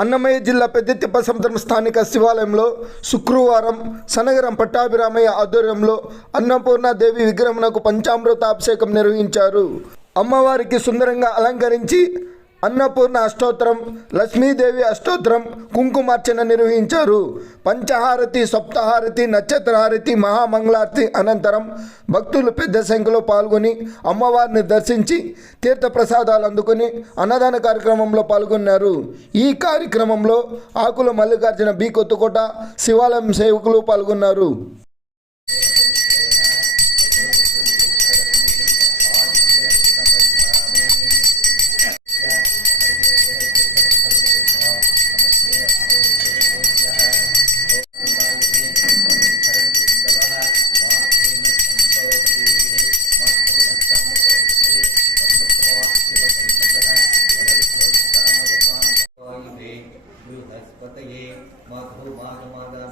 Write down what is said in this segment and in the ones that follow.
అన్నమయ్య జిల్లా పెద్దెత్తిప్ప సముద్రం స్థానిక శివాలయంలో శుక్రవారం సనగరం పట్టాభిరామయ్య ఆధ్వర్యంలో అన్నపూర్ణాదేవి విగ్రహమునకు పంచామృత అభిషేకం నిర్వహించారు. అమ్మవారికి సుందరంగా అలంకరించి అన్నపూర్ణ అష్టోత్తరం లక్ష్మీదేవి అష్టోత్తరం కుంకుమార్చన నిర్వహించారు. పంచహారతి సప్తహారతి నక్షత్రహారతి మహామంగళారతి అనంతరం భక్తులు పెద్ద సంఖ్యలో పాల్గొని అమ్మవారిని దర్శించి తీర్థప్రసాదాలు అందుకొని అన్నదాన కార్యక్రమంలో పాల్గొన్నారు. ఈ కార్యక్రమంలో ఆకుల మల్లికార్జున బి కొత్తకోట శివాలయం సేవకులు పాల్గొన్నారు.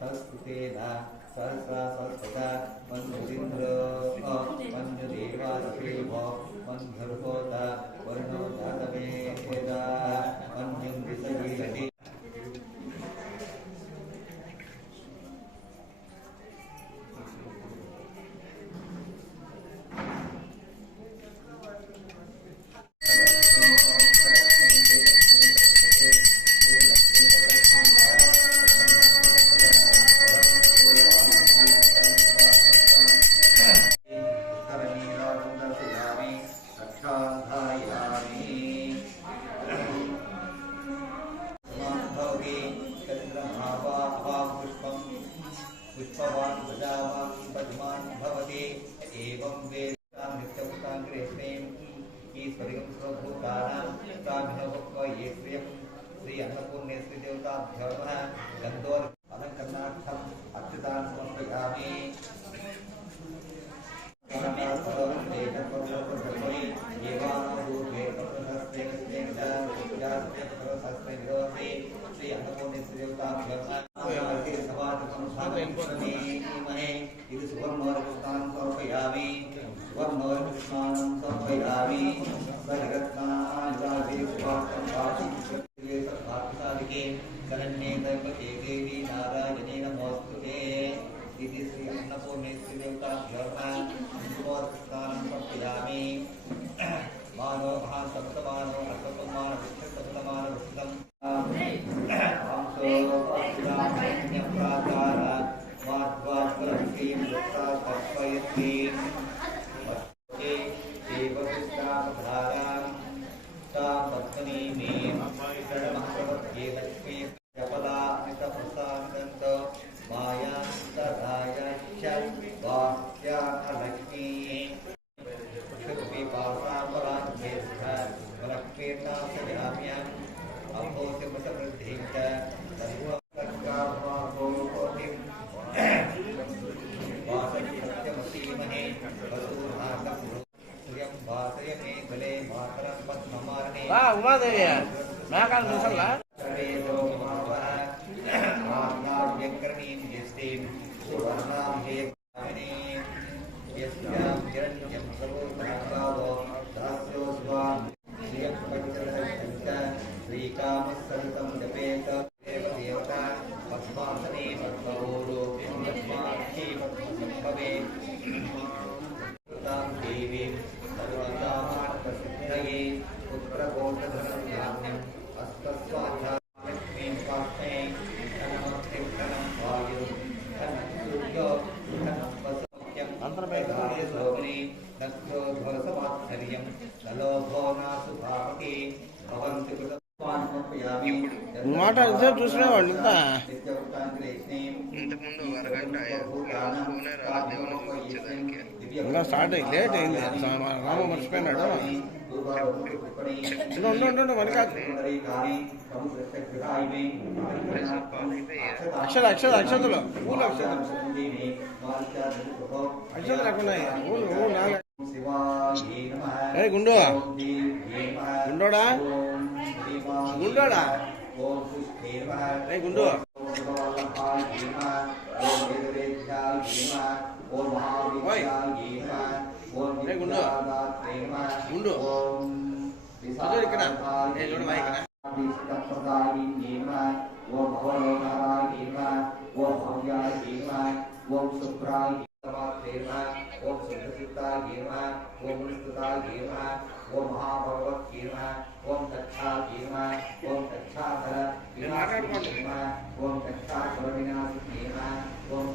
సంస్కృతేన? సహస్రా సంస్కృత మంజురింద్రో మంజుదేవాసేవో మంజురు भवति एवं वेदां नित्यभूताङ्ग्रे स्नेयन्ति ईश्वरिकं सर्वभूतानां ताभ्यवक्त्वा ये प्रियं श्री अन्नपूर्णेश्वरी देवताभ्यो नमः गन्धोर् अलङ्करणार्थम् अर्चितान् समर्पयामि श्री अन्नपूर्णेश्वरी देवताभ्यो नमः समाजं सम्पूर्णेश्वरी देवता भ्यर्थान और स्नान प्रयामे మేఘాలు చూసల్లా శ్రీకామసరితం జపేత దేవదేవత పద్మాసనే పద్మగోరు పద్మాక్షి పద్మసంభవే దేవీం ప్రసిద్ధయే పుత్రకోట రాదు దేవుని చూపించేదానికి ఇంకా స్టార్ట్ అయ్యి లేట్ అయింది. రామ మర్చిపోయినాడు. ఉండు, ఉండు ఉండు మనకా అక్షర అక్షర అక్షతలు. పూలు అక్షతలు. అక్షతలు నాలుగు. ఏ గుండు గుండోడా? గుండోడా? గుండు గుండు. ఇక్కడ చూడు మా ఇక్కడ ఓం ఓం సుప్రసిద్ధాయ ఓం విస్తుతాయ ఓం మహాభగవద్గీత ఓం దక్షాగీత ఓం దక్షాధర నేను మాట్లాడుకోండి. ఓం దక్షాధర వినాశీమ ఓం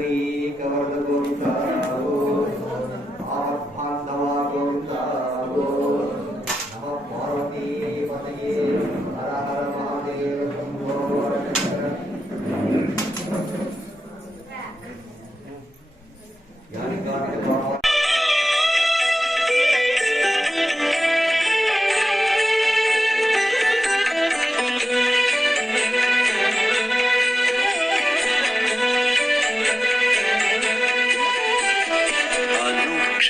श्रीकवरगोविन्द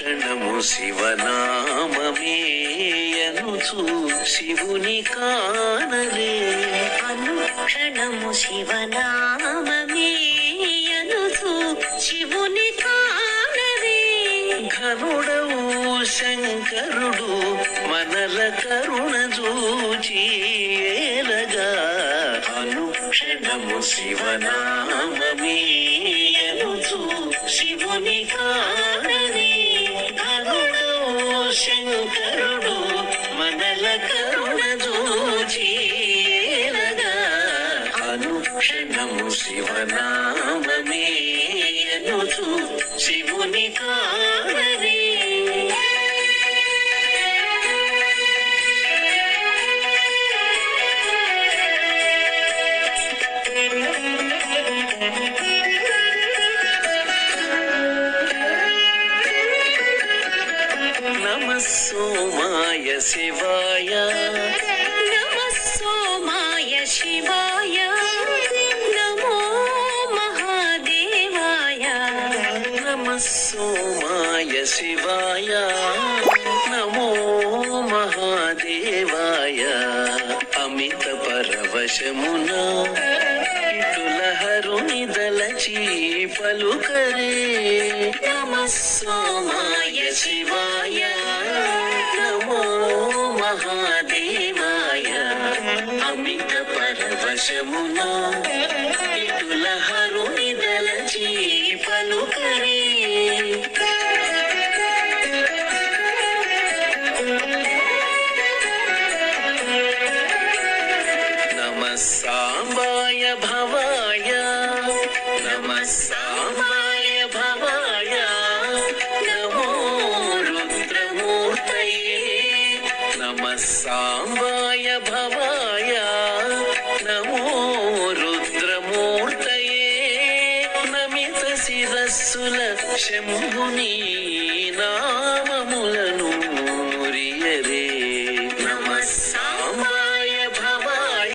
అనుక్షణము శివనామమేయనుచు శివుని కానలే. అనుక్షణము శివనామమేయనుచు శివుని కానరే ఘనుడవు శంకరుడు మనల కరుణ చూచి ఏలగా. అనుక్షణము శివనామమేయనుచు మనల కరుణ చూచి ఏలగా అనుక్షణము శివుని కానరే నమస్సోమాయ శివాయ నమస్సోమాయ శివాయ నమో మహాదేవాయ నమస్సోమాయ శివాయ నమో మహాదేవాయ అమిత పరవశమున ఇటుల హరుని దలచి పలుకరే సోమాయ శివాయ నమో మహాదేవాయ అమిత పరవశమునా సాంబాయ భవాయ నమో రుద్రమూర్తయే నమిత శిరస్సుల శంభుని